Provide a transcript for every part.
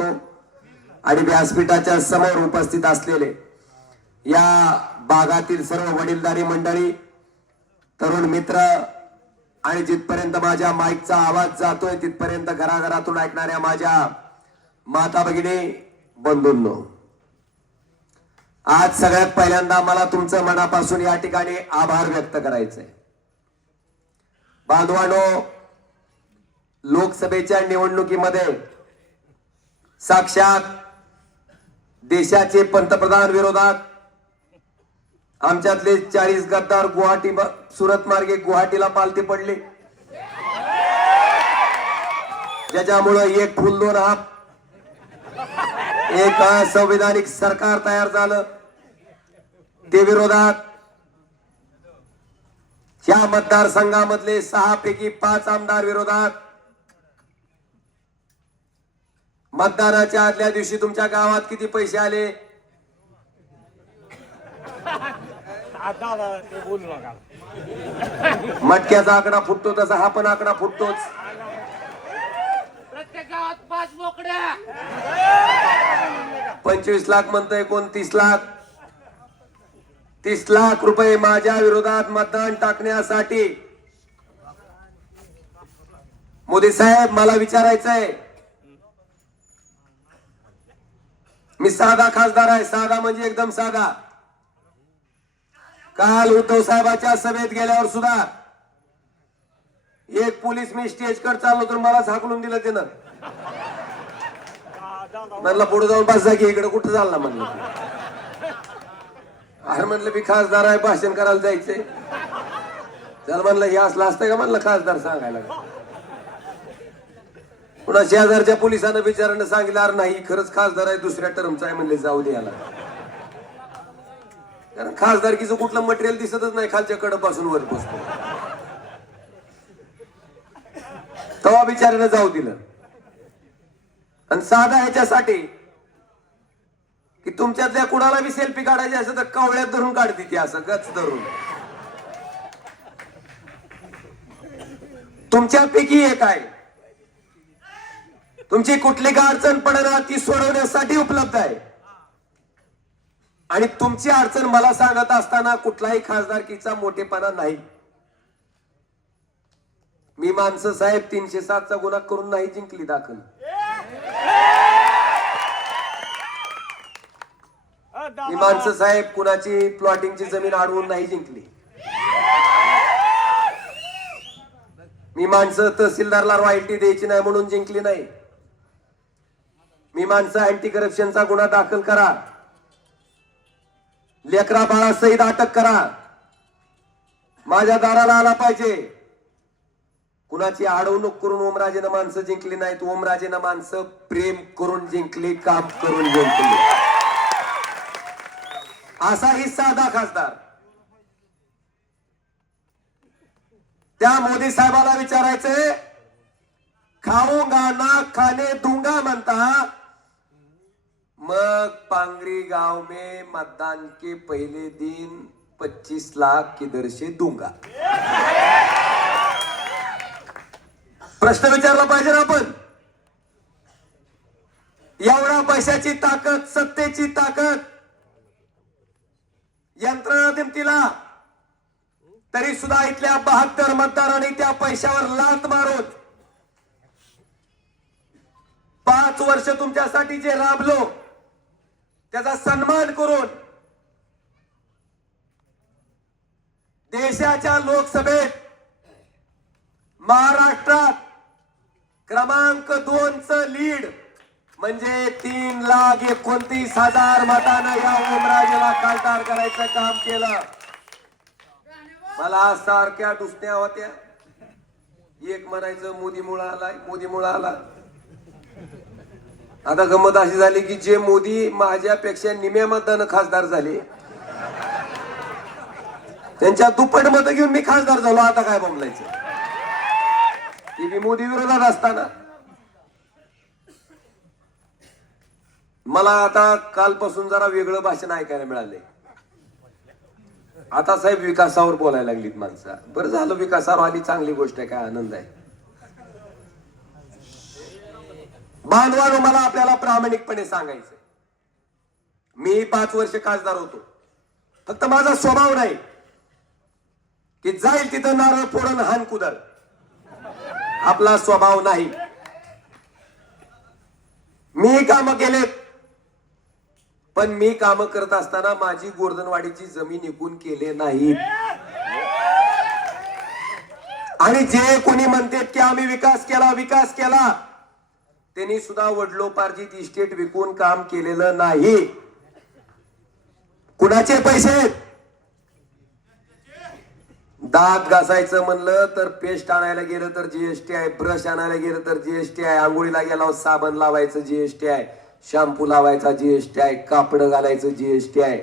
करतो आणि व्यासपीठाच्या समोर उपस्थित असलेले या भागातील सर्व वडीलधारी मंडळी तरुण मित्र आणि जिथपर्यंत माझ्या माईकचा आवाज जातोय तिथपर्यंत घराघरातून ऐकणाऱ्या माझ्या माता भगिनी बंधूंनो आज सगळ्यात पहिल्यांदा मला तुमचं मनापासून या ठिकाणी आभार व्यक्त करायचंय बांधवानो लोकसभेच्या निवडणुकीमध्ये साक्षात देशाचे पंतप्रधान विरोधात आमच्यातले चाळीस गद्दार गुवाहाटी सुरत मार्गे गुवाहाटीला पालते पडले ज्याच्यामुळं एक फुल दोन हाप एक संविधानिक सरकार तयार झालं ते विरोधात या मतदारसंघामधले सहा पैकी पाच आमदार विरोधात मतदानाच्या आदल्या दिवशी तुमच्या गावात किती पैसे आले मटक्याचा आकडा फुटतो तसा हा पण आकडा फुटतोच प्रत्येक गावात पाच मोकड्या पंचवीस लाख म्हणतो एकोणतीस लाख तीस लाख रुपये माझ्या विरोधात मतदान टाकण्यासाठी मोदी साहेब मला विचारायचंय मी साधा खासदार आहे साधा म्हणजे एकदम साधा काल उद्धव साहेबाच्या सभेत गेल्यावर सुद्धा एक पोलीस मी स्टेज चाललो तर मला झाकलून दिलं त्यानं म्हणलं पुढे जाऊन बस जा की इकडे कुठं चालला म्हणलं अरे म्हणलं मी खासदार आहे भाषण करायला जायचंय चल म्हणलं हे असलं असतं का म्हणलं खासदार सांगायला पुन्हा शेजारच्या पोलिसानं विचारणं सांगितलं नाही खरंच खासदार आहे दुसऱ्या टर्मचा आहे म्हणले जाऊ दे याला कारण खासदारकीचं कुठलं मटेरियल दिसतच नाही खालच्या कडपासून वर बसतो तेव्हा विचारणं जाऊ दिलं आणि साधा ह्याच्यासाठी की तुमच्यातल्या कुणाला बी सेल्फी काढायची असं तर कावळ्यात धरून काढते ती असं गच धरून तुमच्यापैकी एक आहे तुमची कुठली का अडचण पडणार ती सोडवण्यासाठी उपलब्ध आहे आणि तुमची अडचण मला सांगत असताना कुठलाही खासदारकीचा मोठेपणा नाही मी माणसं साहेब तीनशे सातचा गुन्हा करून नाही जिंकली दाखल मी माणसं साहेब कुणाची प्लॉटिंगची जमीन अडवून नाही जिंकली मी माणसं तहसीलदारला रॉयल्टी द्यायची नाही म्हणून जिंकली नाही मी माणसं अँटी करप्शनचा गुन्हा दाखल करा लेकरा बाळासहित अटक करा माझ्या दाराला आला पाहिजे कुणाची आडवणूक करून ओमराजेनं माणसं जिंकली नाहीत ओमराजेनं माणसं प्रेम करून जिंकली काम करून जिंकली असा ही साधा खासदार त्या मोदी साहेबाला विचारायचंय खाऊंगा ना खाणे दुंगा म्हणता मग पांगरी गाव में मतदान के पहिले दिन पच्चीस लाख की दर दूंगा प्रश्न विचारला पाहिजे ना आपण एवढा पैशाची ताकद सत्तेची ताकद यंत्रणा दिमतीला तरी सुद्धा इथल्या बहात्तर मतदारांनी त्या पैशावर लात मारून पाच वर्ष तुमच्यासाठी जे राबलो त्याचा सन्मान करून देशाच्या लोकसभेत महाराष्ट्रात क्रमांक दोनच लीड म्हणजे तीन लाख एकोणतीस हजार मतानं या ओमराजेला खासदार करायचं काम केलं मला सारख्या दुसण्या होत्या एक म्हणायचं मोदी मुळा आलाय मोदी मुळा आला आता गंमत अशी झाली की जे मोदी माझ्यापेक्षा निम्या मतदान खासदार झाले त्यांच्या दुप्पट मत घेऊन मी खासदार झालो आता काय बोंबलायचं मी मोदी विरोधात असताना मला आता कालपासून जरा वेगळं भाषण ऐकायला मिळाले आता साहेब विकासावर बोलायला लागलीत माणसं बरं झालं विकासावर आली चांगली गोष्ट आहे काय आनंद आहे बांधवानो मला आपल्याला प्रामाणिकपणे सांगायचं मी पाच वर्ष खासदार होतो फक्त माझा स्वभाव नाही की जाईल तिथं नारळ फोडण हान कुदळ आपला स्वभाव नाही मी काम केलेत पण मी काम करत असताना माझी गोर्धनवाडीची जमीन इकून केले नाही आणि जे कोणी म्हणतात की आम्ही विकास केला विकास केला त्यांनी सुद्धा वडलोपार्जित इस्टेट विकून काम केलेलं नाही कुणाचे पैसे दात घासायचं म्हणलं तर पेस्ट आणायला गेलं तर जीएसटी आहे ब्रश आणायला गेलं तर जीएसटी आहे आंघोळीला गेला साबण लावायचं जीएसटी आहे शॅम्पू लावायचा जीएसटी आहे कापड घालायचं जीएसटी आहे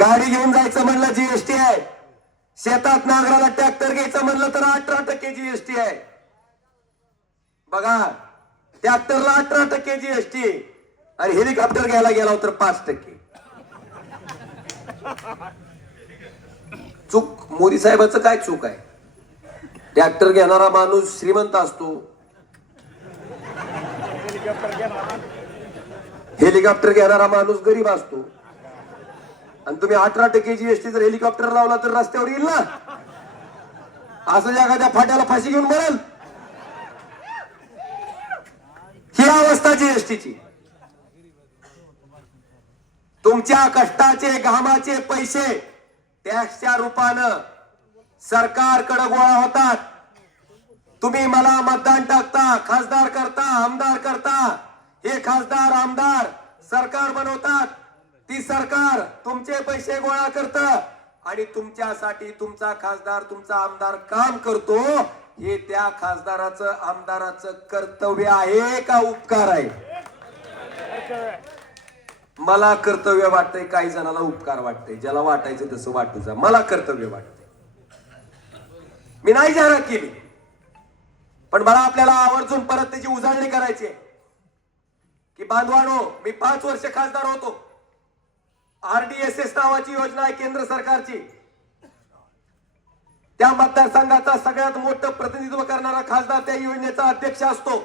गाडी घेऊन जायचं म्हणलं जीएसटी आहे शेतात नांगराला ट्रॅक्टर घ्यायचं म्हणलं तर अठरा टक्के जीएसटी आहे बघा त्याहत्तरला अठरा टक्के जीएसटी आणि हेलिकॉप्टर घ्यायला गेला तर पाच टक्के चूक मोदी साहेबाचं काय चूक आहे ट्रॅक्टर घेणारा माणूस श्रीमंत असतो हेलिकॉप्टर घेणारा माणूस गरीब असतो आणि तुम्ही अठरा टक्के जीएसटी जर हेलिकॉप्टर लावला तर रस्त्यावर येईल ना असं एखाद्या फाट्याला फाशी घेऊन मरेल जीएसटीची तुमच्या कष्टाचे घामाचे पैसे टॅक्सच्या रूपानं सरकारकडे गोळा होतात तुम्ही मला मतदान टाकता खासदार करता आमदार करता हे खासदार आमदार सरकार बनवतात ती सरकार तुमचे पैसे गोळा करत आणि तुमच्यासाठी तुमचा खासदार तुमचा आमदार काम करतो हे त्या खासदाराचं आमदाराचं कर्तव्य आहे का उपकार आहे मला कर्तव्य वाटतंय काही जणाला उपकार वाटतंय ज्याला वाटायचं तसं वाटू जा मला कर्तव्य वाटतंय मी नाही जाहिरात केली पण मला आपल्याला आवर्जून परत त्याची उजाळणी करायची की बांधवानो मी पाच वर्ष खासदार होतो आरडीएसएस नावाची योजना आहे केंद्र सरकारची त्या मतदारसंघाचा सगळ्यात मोठं प्रतिनिधित्व करणारा खासदार त्या योजनेचा अध्यक्ष असतो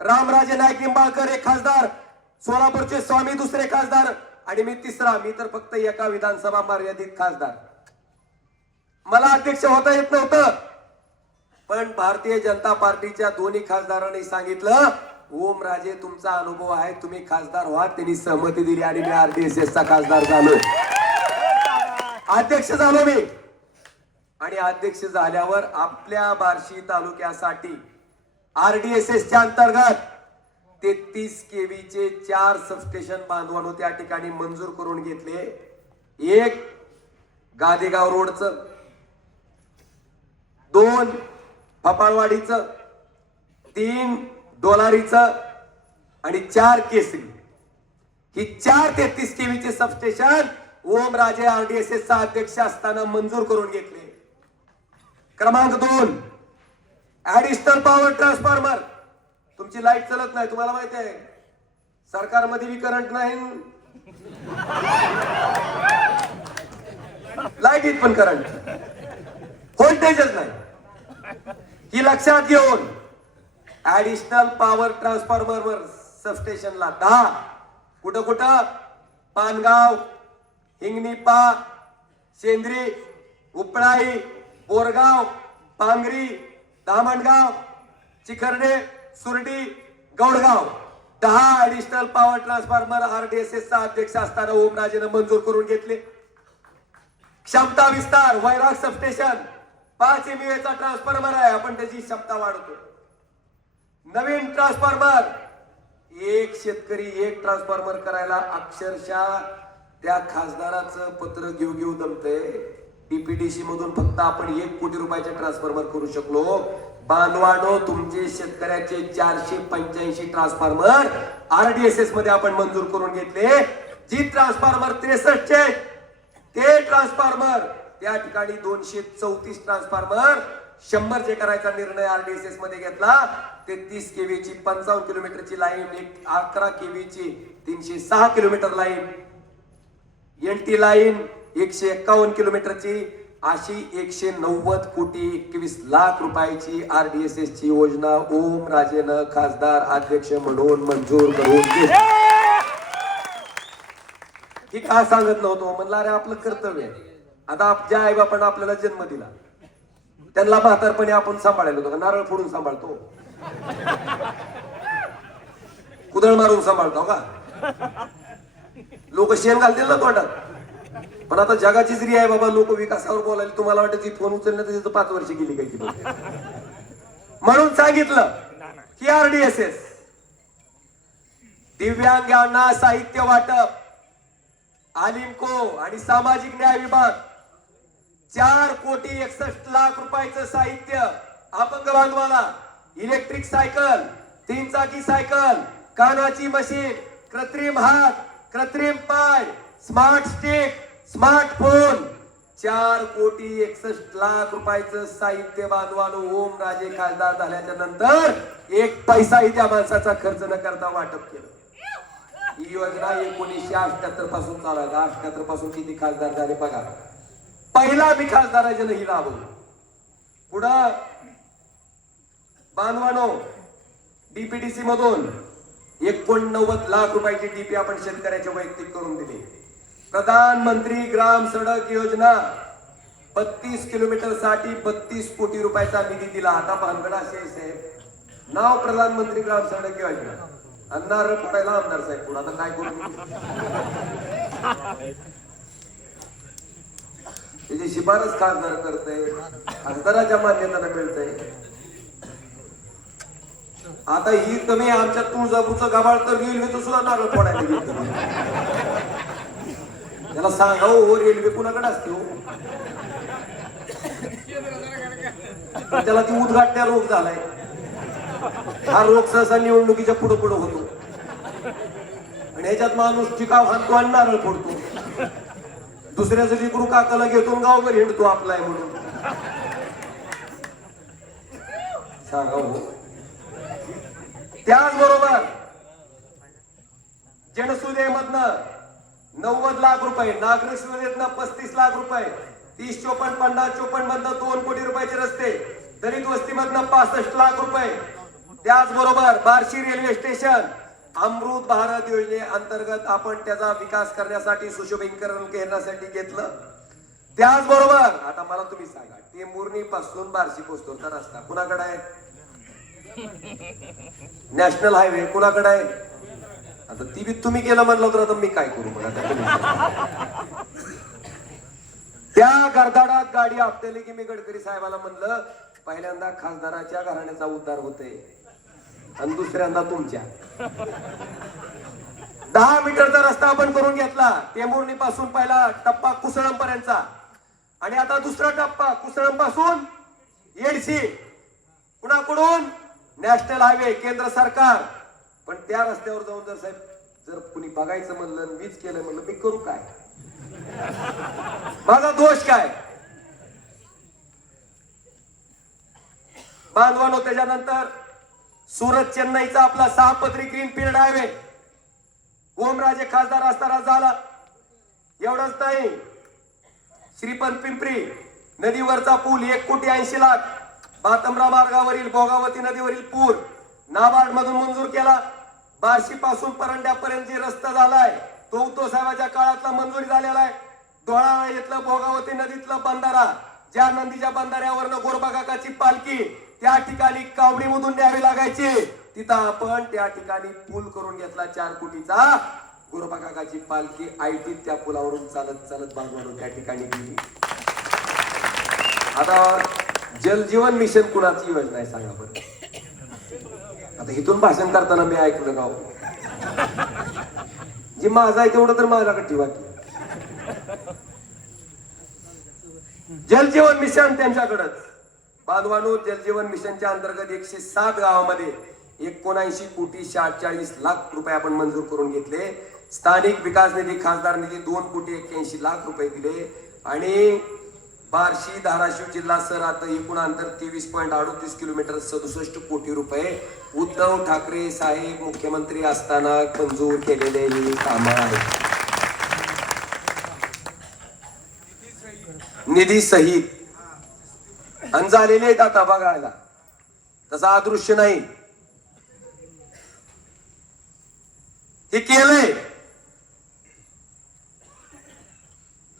रामराजे नाईक निंबाळकर एक खासदार सोलापूरचे स्वामी दुसरे खासदार आणि मी तिसरा मी तर फक्त एका विधानसभा मर्यादित खासदार मला अध्यक्ष होता येत नव्हतं पण भारतीय जनता पार्टीच्या दोन्ही खासदारांनी सांगितलं ओम राजे तुमचा अनुभव आहे तुम्ही खासदार व्हा त्यांनी सहमती दिली आणि मी आरडीएसएस चा खासदार झालो अध्यक्ष झालो मी आणि अध्यक्ष झाल्यावर आपल्या बार्शी तालुक्यासाठी आर डी एस च्या अंतर्गत तेहतीस केवीचे चार सबस्टेशन बांधवानो त्या ठिकाणी मंजूर करून घेतले एक गादेगाव रोडच दोन फपाळवाडीच तीन डोलारीचं आणि चार केसरी ही चार तेहतीस चे सबस्टेशन ओमराजे चा अध्यक्ष असताना मंजूर करून घेतले क्रमांक दोन ऍडिशनल पॉवर ट्रान्सफॉर्मर तुमची लाईट चलत नाही तुम्हाला माहिती आहे सरकारमध्ये बी करंट नाही लाईट इत पण करंट व्होल्टेजच नाही ही लक्षात घेऊन ऍडिशनल पॉवर ट्रान्सफॉर्मरवर सबस्टेशनला दहा कुठं कुठं पानगाव हिंगणीपा सेंद्री उपळाई बोरगाव पांगरी दामणगाव चिखर्डे सुरडी गौडगाव दहा ऍडिशनल पॉवर ट्रान्सफॉर्मर आरडीएसएस चा अध्यक्ष असताना ओमराजेनं मंजूर करून घेतले क्षमता विस्तार वैराग सबस्टेशन पाच एमएचा ट्रान्सफॉर्मर आहे आपण त्याची क्षमता वाढवतो नवीन ट्रान्सफॉर्मर एक शेतकरी एक ट्रान्सफॉर्मर करायला अक्षरशः त्या खासदाराचं पत्र घेऊ घेऊ दमतंय डीपीडीसी मधून फक्त आपण एक कोटी रुपयाचे ट्रान्सफॉर्मर करू शकलो बांधवाडो तुमचे शेतकऱ्याचे चारशे पंच्याऐंशी ट्रान्सफॉर्मर आरडीएसएस मध्ये आपण मंजूर करून घेतले जी ट्रान्सफॉर्मर त्रेसष्ट ते ट्रान्सफॉर्मर त्या ठिकाणी दोनशे चौतीस ट्रान्सफॉर्मर शंभर जे करायचा निर्णय आरडीएसएस मध्ये घेतला ते तीस केव्हीची पंचावन्न किलोमीटरची लाईन एक अकरा केव्हीची तीनशे सहा kilometre line L T line एकशे एक्कावन्न किलोमीटरची अशी एकशे नव्वद कोटी एकवीस लाख रुपयाची आर डी एस ची योजना ओम राजेनं खासदार अध्यक्ष म्हणून मंजूर करून ही का सांगत नव्हतो म्हणलं अरे आपलं कर्तव्य आहे आता ज्या आई बापानं आपल्याला जन्म दिला त्यांना म्हातारपणे आपण सांभाळायला होतो नारळ फोडून सांभाळतो कुदळ मारून सांभाळतो का लोक शेण घालतील ना तोंडात पण आता जगाची जरी आहे बाबा लोक विकासावर बोलायला तुम्हाला वाटत की फोन उचलण्यात पाच वर्ष गेली काही म्हणून सांगितलं की एस दिव्यांगांना साहित्य वाटप आलिमको आणि सामाजिक न्याय विभाग चार कोटी एकसष्ट लाख रुपयाचं साहित्य अपंग बांधवाला इलेक्ट्रिक सायकल तीन चाकी सायकल कानाची मशीन कृत्रिम हात कृत्रिम पाय स्मार्ट स्टिक स्मार्टफोन चार कोटी एकसष्ट लाख रुपयाचं साहित्य बांधवानो ओम राजे खासदार झाल्याच्या नंतर एक पैसाही त्या माणसाचा खर्च न करता वाटप केलं ही योजना एकोणीसशे अठ्याहत्तर पासून चालू अठ्याहत्तर पासून किती खासदार झाले बघा पहिला मी खासदाराच्या ही लाभ पुढं बांधवानो डीपीडीसी मधून एकोणनव्वद लाख रुपयाची डीपी आपण शेतकऱ्याच्या वैयक्तिक करून दिली प्रधानमंत्री ग्राम सडक योजना बत्तीस किलोमीटर साठी बत्तीस कोटी रुपयाचा निधी दिला आता भानगडा असे साहेब नाव प्रधानमंत्री ग्राम सडक योजना अन्नार पडायला आमदार साहेब पुढे आता काय करू त्याची शिफारस खासदार करते खासदाराच्या मान्यताना मिळते आता ही कमी आमच्या तुळजापूरचं गबाळ तर घेऊन मी सुद्धा नारळ पडायला त्याला सांगा हो, हो रेल्वे कुणाकडे असते हो त्याला ती उद्घाटन रोग झालाय हा रोग सहसा निवडणुकीच्या पुढे पुढे होतो आणि ह्याच्यात माणूस टिकाव हाणतो आणि नारळ फोडतो दुसऱ्याचं लिकरू काकाला घेतो गावभर हिंडतो आपलाय म्हणून सांगा हो त्याचबरोबर जनसुदे मधनं नव्वद लाख रुपये नागरिक सुविधेतनं पस्तीस लाख रुपये तीस चोपन्न पन्नास चोपन्न मधनं दोन कोटी रुपयाचे रस्ते दलित वस्तीमधनं पासष्ट लाख रुपये त्याचबरोबर बार्शी रेल्वे स्टेशन अमृत भारत योजने अंतर्गत आपण त्याचा विकास करण्यासाठी सुशोभीकरण करण्यासाठी घेतलं त्याचबरोबर आता मला तुम्ही सांगा ते मुर्णी पासून बार्शी पोचतो रस्ता कुणाकडे आहे नॅशनल हायवे कुणाकडे आहे आता ती बी तुम्ही केलं म्हणलं तर आता मी काय करू त्या गरदाडात गाडी आपटेली की मी गडकरी साहेबाला म्हणलं पहिल्यांदा खासदाराच्या घराण्याचा उद्धार होते आणि दुसऱ्यांदा तुमच्या दहा मीटरचा रस्ता आपण करून घेतला ते पासून पहिला टप्पा कुसळम पर्यंतचा आणि आता दुसरा टप्पा कुसळम पासून येडशी कुणाकडून नॅशनल हायवे केंद्र सरकार पण त्या रस्त्यावर जाऊन जर साहेब जर कुणी बघायचं म्हणलं मीच केलं म्हणलं मी करू काय माझा दोष काय बांधवानो त्याच्यानंतर सुरत चेन्नईचा आपला सहा पदरी ग्रीन पिरियड हायवे ओमराजे खासदार असताना झाला एवढंच नाही श्रीपंत पिंपरी नदीवरचा पूल एक कोटी ऐंशी लाख बातमरा मार्गावरील भोगावती नदीवरील पूल नाबार्ड मधून मंजूर केला बार्शी पासून परंड्यापर्यंत जे रस्ता झालाय तो उद्धव साहेबाच्या काळातला मंजुरी झालेला आहे डोळा येतलं भोगावती नदीतलं बंधारा ज्या नदीच्या बंधाऱ्यावरनं काकाची पालखी त्या ठिकाणी कावडीमधून द्यावी लागायची तिथं आपण त्या ठिकाणी पूल करून घेतला चार कोटीचा गोरबा काकाची पालखी आयटीत त्या पुलावरून चालत चालत बांधवारून त्या ठिकाणी गेली आता जलजीवन मिशन कुणाची योजना आहे सांगा बरं आता इथून भाषण करताना मी ऐकलं गाव जे माझं आहे तेवढं तर माझ्याकडे ठेवा जलजीवन मिशन त्यांच्याकडंच बांधवानो जलजीवन मिशनच्या अंतर्गत एकशे सात गावामध्ये एकोणऐंशी कोटी शहाचाळीस लाख रुपये आपण मंजूर करून घेतले स्थानिक विकास निधी खासदार निधी दोन कोटी एक्क्याऐंशी लाख रुपये दिले आणि बार्शी धाराशिव जिल्हा सर आता एकूण अंतर तेवीस पॉईंट अडतीस किलोमीटर सदुसष्ट कोटी रुपये उद्धव ठाकरे साहेब मुख्यमंत्री असताना मंजूर केलेले हे काम आहेत निधी सहित आणि झालेले आहेत आता बघायला तसा अदृश्य नाही हे केलंय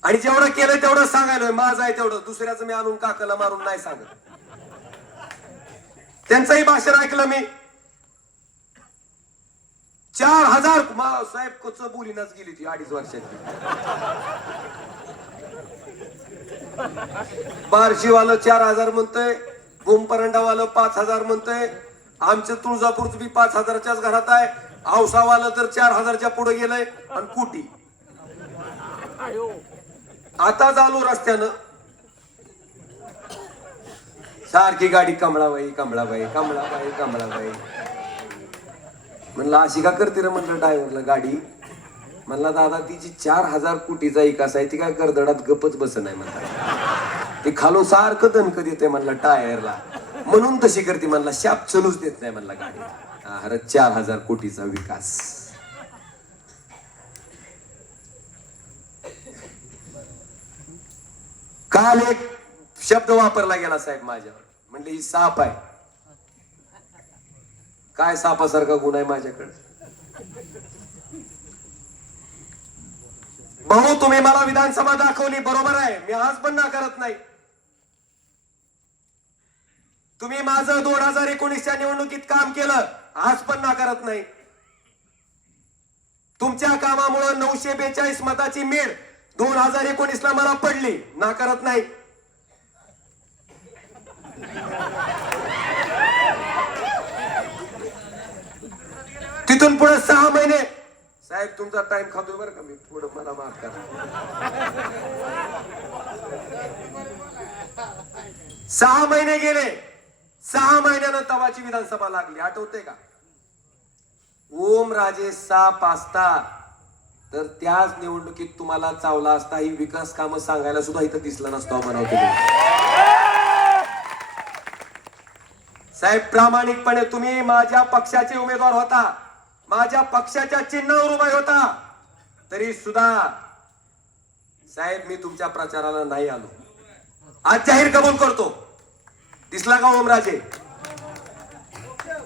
आणि जेवढं केलंय तेवढं सांगायला माझं आहे तेवढं दुसऱ्याचं मी आणून काकाला मारून नाही सांगत त्यांचंही भाषण ऐकलं मी चार हजार साहेब कच बोलीनच गेली ती अडीच वर्षात बार्शीवालं चार हजार म्हणतोय वाल पाच हजार म्हणतोय आमचं तुळजापूरच बी पाच हजारच्याच घरात आहे औसावाल तर चार हजारच्या पुढे गेलंय आणि कुटी आता चालू रस्त्यानं सारखी गाडी कमळाबाई कमळाबाई कमळाबाई कमळाबाई म्हणलं अशी का करते रे म्हणलं ड्रायव्हरला गाडी म्हणला दादा तिची चार हजार कोटीचा इकास आहे ती काय गर्दडात गपच बस नाही म्हणला ते खालो सारखं दणक देते म्हणलं टायरला म्हणून तशी करते म्हणला शाप चलूच देत नाही म्हणला गाडी हर चार हजार कोटीचा विकास काल एक शब्द वापरला गेला साहेब माझ्यावर म्हणजे ही साप आहे काय सापासारखा गुण आहे माझ्याकडे भाऊ तुम्ही मला विधानसभा दाखवली बरोबर आहे मी आज पण ना करत नाही तुम्ही माझं दोन हजार एकोणीसच्या निवडणुकीत काम केलं आज पण ना करत नाही तुमच्या कामामुळे नऊशे बेचाळीस मताची मेळ दोन हजार एकोणीस ला मला पडली नाकारत नाही तिथून पुढे सहा महिने साहेब तुमचा टाइम खातो बरं का मी पुढे मला माफ करा सहा महिने गेले सहा महिन्यानं तवाची विधानसभा लागली आठवते का ओम राजे सा पास्ता तर त्याच निवडणुकीत तुम्हाला चावला असता ही विकास कामं सांगायला सुद्धा इथं दिसला नसतो साहेब प्रामाणिकपणे तुम्ही माझ्या पक्षाचे उमेदवार होता माझ्या पक्षाच्या चिन्हावर उभा होता तरी सुद्धा साहेब मी तुमच्या प्रचाराला नाही आलो आज जाहीर कबूल करतो दिसला का ओमराजे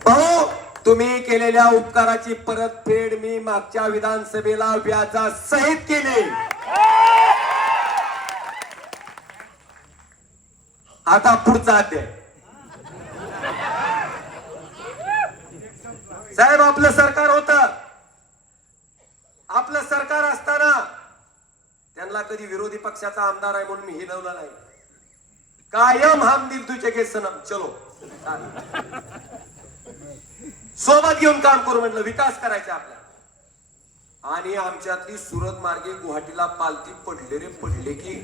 भाऊ तुम्ही केलेल्या उपकाराची परतफेड मी मागच्या विधानसभेला व्याजा सहित केली आता पुढचा अध्याय साहेब आपलं सरकार होत आपलं सरकार असताना त्यांना कधी विरोधी पक्षाचा आमदार आहे म्हणून मी हिनवलं नाही कायम हम दिल तुझे चलो सोबत घेऊन काम करू म्हटलं विकास करायचा आपला आणि आमच्यातली सुरत मार्गे गुवाहाटीला पालती पडले रे पडले की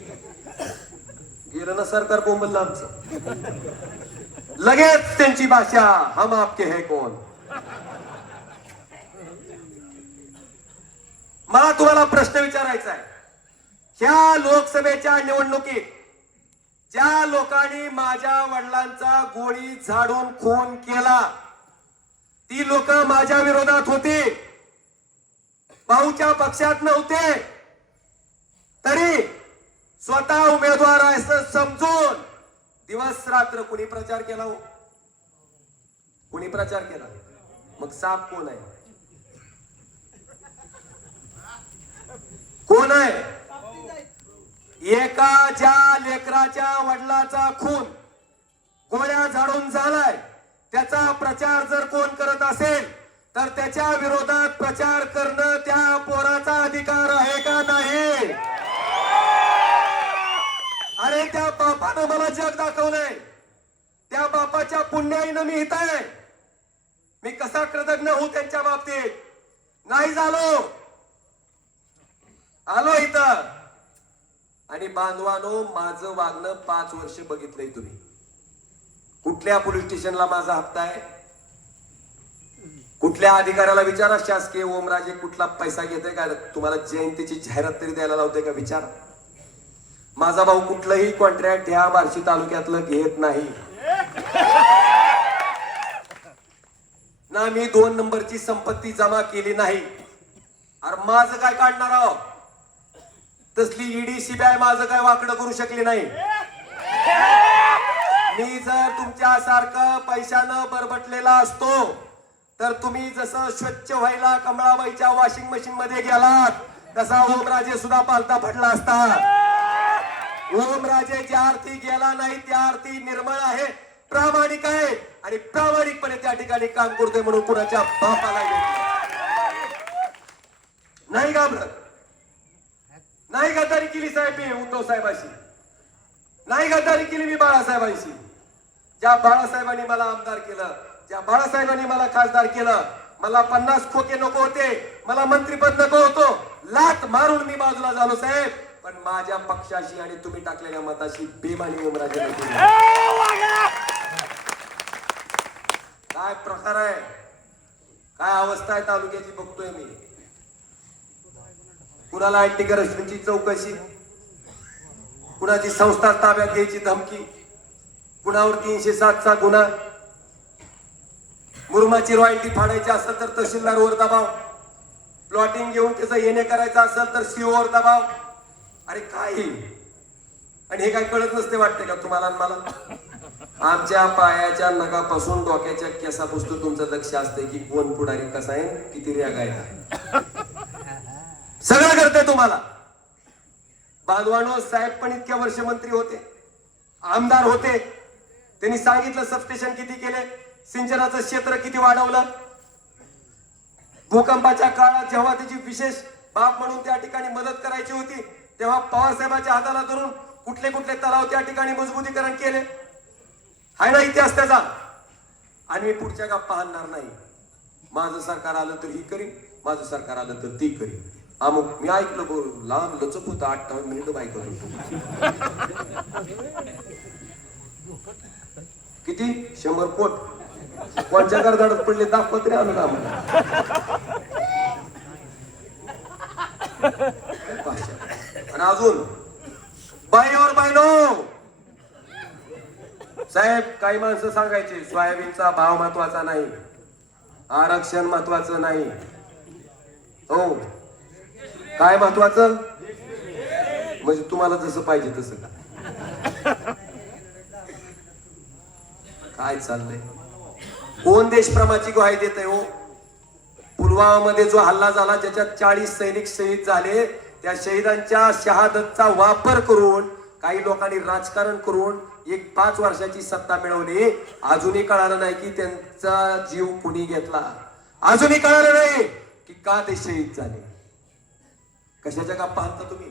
गेलं ना सरकार बोंबललं आमचं लगेच त्यांची भाषा हम आपके है कोण मला तुम्हाला प्रश्न विचारायचा आहे ह्या लोकसभेच्या निवडणुकीत ज्या लोकांनी माझ्या वडिलांचा गोळी झाडून खून केला ही लोक माझ्या विरोधात होती भाऊच्या पक्षात नव्हते तरी स्वतः उमेदवार असं समजून दिवस रात्र कुणी प्रचार केला हो कुणी प्रचार केला मग साप कोण आहे कोण आहे एका ज्या लेकराच्या वडिलाचा खून गोळ्या झाडून झालाय त्याचा प्रचार जर कोण करत असेल तर त्याच्या विरोधात प्रचार करणं त्या पोराचा अधिकार आहे का नाही अरे त्या बापानं मला जग दाखवलंय त्या बापाच्या पुण्याईनं मी इथं आहे मी कसा कृतज्ञ होऊ त्यांच्या बाबतीत नाही झालो आलो इथं आणि बांधवानो माझं वागणं पाच वर्ष बघितलंय तुम्ही कुठल्या पोलीस स्टेशनला माझा हप्ता आहे कुठल्या अधिकाऱ्याला विचारा शासकीय ओमराजे कुठला पैसा घेते का तुम्हाला जयंतीची जाहिरात तरी द्यायला लावते का विचार माझा भाऊ कुठलंही कॉन्ट्रॅक्ट ह्या बार्शी तालुक्यातलं घेत नाही ना मी दोन नंबरची संपत्ती जमा केली नाही अरे माझं काय काढणार आहोत तसली ईडी e सीबीआय माझं काय वाकडं करू शकली नाही मी जर तुमच्यासारखं पैशानं बरबटलेला असतो तर तुम्ही जसं स्वच्छ व्हायला कमळाबाईच्या वॉशिंग मशीन मध्ये गेलात तसा ओमराजे सुद्धा पालता फटला असता ओमराजे ज्या आरती गेला नाही त्या आरती निर्मळ आहे प्रामाणिक आहे आणि प्रामाणिकपणे त्या ठिकाणी काम करतोय म्हणून कुणाच्या बापाला नाही का नाही तरी केली साहेब मी उद्धव साहेबाशी नाही गद्दारी केली मी बाळासाहेबांशी ज्या बाळासाहेबांनी मला आमदार केलं ज्या बाळासाहेबांनी मला खासदार केलं मला पन्नास खोके नको होते मला मंत्रीपद नको होतो लात मारून मी बाजूला झालो साहेब पण माझ्या पक्षाशी आणि तुम्ही टाकलेल्या मताशी बेमानी उमराजे काय प्रकार आहे काय अवस्था आहे तालुक्याची बघतोय मी कुणाला अँटी तुमची चौकशी कुणाची संस्था ताब्यात घ्यायची धमकी कुणावर तीनशे सातचा गुन्हा मुरमाची रॉयल्टी फाडायची असेल तर तहसीलदारवर दबाव प्लॉटिंग घेऊन त्याचं येणे करायचं असेल तर सीओवर e दबाव अरे काय आणि हे काय कळत नसते वाटते का तुम्हाला मला आमच्या पायाच्या नगापासून डोक्याच्या केसापासून तुमचं लक्ष असते की कोण पुढारी कसा आहे किती रेगायला सगळं करते तुम्हाला बाधवानो साहेब पण इतक्या वर्ष मंत्री होते आमदार होते त्यांनी सांगितलं सबस्टेशन किती केले सिंचनाचं क्षेत्र किती वाढवलं भूकंपाच्या काळात जेव्हा त्याची विशेष बाब म्हणून त्या ठिकाणी मदत करायची होती तेव्हा पवार साहेबांच्या हाताला धरून कुठले कुठले तलाव त्या ठिकाणी मजबूतीकरण केले हाय ना इतिहास त्याचा आणि मी पुढच्या का पाहणार नाही माझं सरकार आलं तर ही करीन माझं सरकार आलं तर ती करीन अमुक मी ऐकलं बोल लांब लचक होतं आठ मिनिट बाय होतो किती शंभर कोट कोणच्या गडगडत पडले आम्ही आणून आणि अजून बाईवर बायनो साहेब काही माणसं सांगायचे सोयाबीनचा भाव महत्वाचा नाही आरक्षण महत्वाचं नाही हो काय महत्वाचं म्हणजे तुम्हाला जसं पाहिजे तसं काय चाललंय कोण देशप्रमाची ग्वाही देत आहे हो पुलवामामध्ये जो हल्ला झाला ज्याच्यात चाळीस सैनिक शहीद झाले त्या शहीदांच्या शहादतचा वापर करून काही लोकांनी राजकारण करून एक पाच वर्षाची सत्ता मिळवली अजूनही कळालं नाही की त्यांचा जीव कुणी घेतला अजूनही कळालं नाही की का ते शहीद झाले कशाच्या का पाहता तुम्ही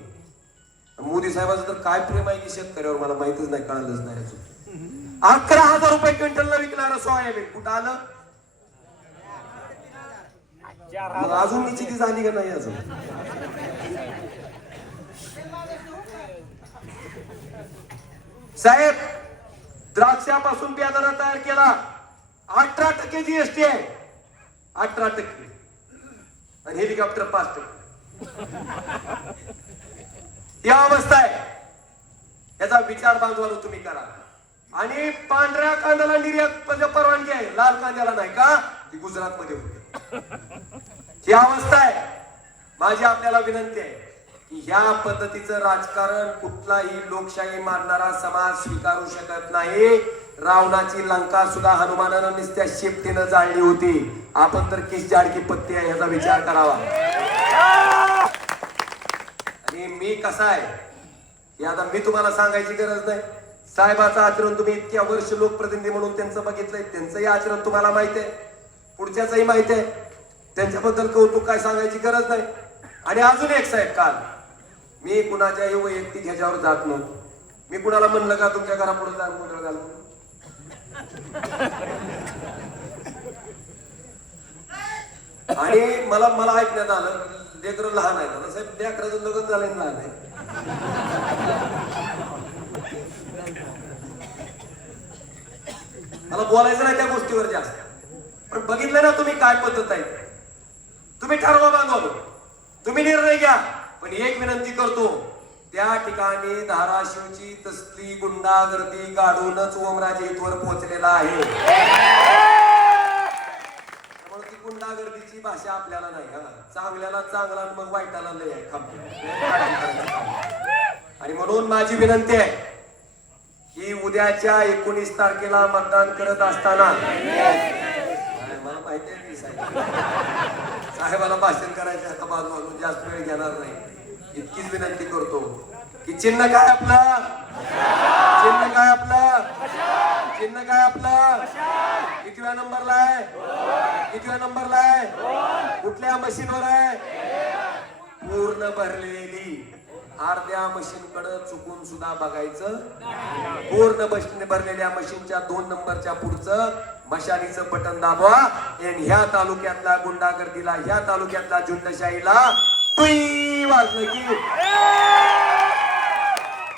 मोदी साहेबाचं तर काय प्रेम आहे की शेतकऱ्यावर मला माहितच नाही कळालंच नाही अजून अकरा हजार रुपये क्विंटलला विकणार सोयाबीन कुठं आलं अजून निश्चिती झाली का नाही अजून साहेब द्राक्षापासून प्याजाला तयार केला अठरा टक्के जीएसटी आहे अठरा टक्के आणि हेलिकॉप्टर पाच टक्के या अवस्था आहे याचा विचार बांधवाल तुम्ही करा आणि पांढऱ्या कांद्याला निर्यात म्हणजे परवानगी आहे लाल कांद्याला नाही का ती गुजरात मध्ये होते ही अवस्था आहे माझी आपल्याला विनंती आहे की ह्या पद्धतीचं राजकारण कुठलाही लोकशाही मानणारा समाज स्वीकारू शकत नाही रावणाची लंका सुद्धा हनुमानानं नुसत्या शेपटीनं जाळली होती आपण तर किस जाडकी पत्ती आहे याचा विचार करावा मी कसा आहे हे आता मी तुम्हाला सांगायची गरज नाही साहेबाचं आचरण तुम्ही इतक्या वर्ष लोकप्रतिनिधी म्हणून त्यांचं बघितलंय त्यांचंही आचरण तुम्हाला माहिती आहे पुढच्याचंही माहिती आहे त्यांच्याबद्दल कौतुक काय सांगायची गरज नाही आणि अजून एक साहेब काल मी कुणाच्या कुणाच्याही वैयक्तिक ह्याच्यावर जात नव्हतो मी कुणाला म्हणलं का तुमच्या घरापुढे जाऊन मोदळ आणि मला मला ऐकण्यात आलं लेकर लहान आहे ना साहेब त्या अकराचं लग्न झालंय लहान मला बोलायचं नाही त्या गोष्टीवर जास्त पण बघितलं ना तुम्ही काय पद्धत आहे तुम्ही ठरवा बांधव तुम्ही निर्णय घ्या पण एक विनंती करतो त्या ठिकाणी धाराशिवची तसली गुंडागर्दी काढूनच ओमराजे इथवर पोहोचलेला आहे गुंडागर्दीची भाषा आपल्याला नाही हा चांगल्याला चांगला मग वाईटाला नाही आहे आणि म्हणून माझी विनंती आहे की उद्याच्या एकोणीस तारखेला मतदान करत असताना मला माहिती आहे साहेबाला भाषण करायचं का बाजू अजून जास्त वेळ घेणार नाही इतकीच विनंती करतो की चिन्ह काय आपलं चिन्ह काय आपलं चिन्ह काय आपलं कितव्या नंबरला आहे कितव्या नंबरला आहे कुठल्या मशीनवर आहे पूर्ण भरलेली अर्ध्या मशीन कडे चुकून सुद्धा बघायचं पूर्ण मशीन भरलेल्या मशीनच्या दोन नंबरच्या पुढचं मशालीचं बटन दाबवा आणि ह्या तालुक्यातला गुंडागर्दीला ह्या तालुक्यातला झुंडशाहीला वाजलं की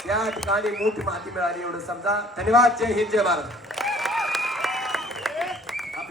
या ठिकाणी मोठी माहिती मिळाली एवढं समजा धन्यवाद जय हिंद जय भारत